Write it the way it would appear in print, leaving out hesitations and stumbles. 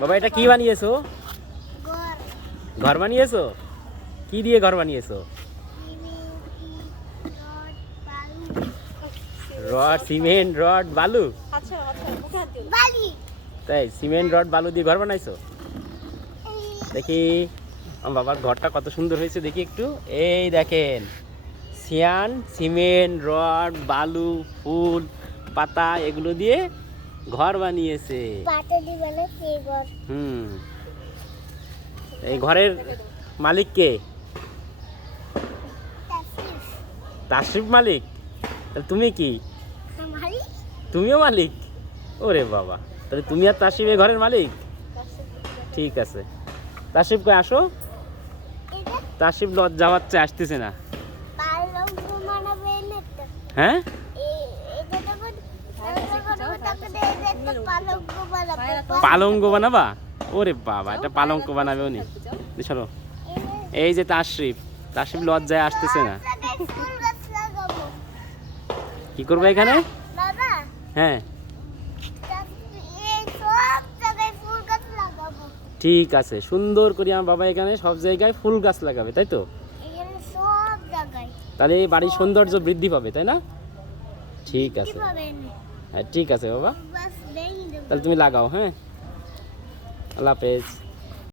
বাবা এটা কি বানিয়েছো? ঘর বানিয়েছো? কি দিয়ে ঘর বানিয়েছো? রড, সিমেন্ট, রড, বালু। তাই সিমেন্ট, রড, বালু দিয়ে ঘর বানাইছো? দেখি আমার বাবার ঘরটা কত সুন্দর হয়েছে, দেখি একটু। এই দেখেন, সিয়ান, সিমেন্ট, রড, বালু, ফুল, পাতা এগুলো দিয়ে ঘর বানিয়েছে। হুম, এই ঘরের মালিক কে? তাশরিফ মালিক। তাহলে তুমি কি? তুমিও মালিক? ওরে বাবা, তাহলে তুমি আর তাশরিফ এই ঘরের মালিক? ঠিক আছে, তাশরিফ কই আসো। তাশরিফ লজ্জা পাচ্ছে, আসতেছে না। হ্যাঁ, পালঙ্ক বানাবা? ওরে বাবা, এটা পালঙ্ক বানাবে উনি। চলো, এই যে তাশরিফ, তাশরিফ লজ্জায় আসতেছে না। কি করবে এখানে? হ্যাঁ, ঠিক আছে, সুন্দর করে আমার বাবা এখানে সব জায়গায় ফুল গাছ লাগাবে, তাই তো? তাহলে এই বাড়ির সৌন্দর্য বৃদ্ধি পাবে, তাই না? ঠিক আছে, হ্যাঁ ঠিক আছে বাবা, তাহলে তুমি লাগাও। হ্যাঁ, আল্লাহ হাফেজ।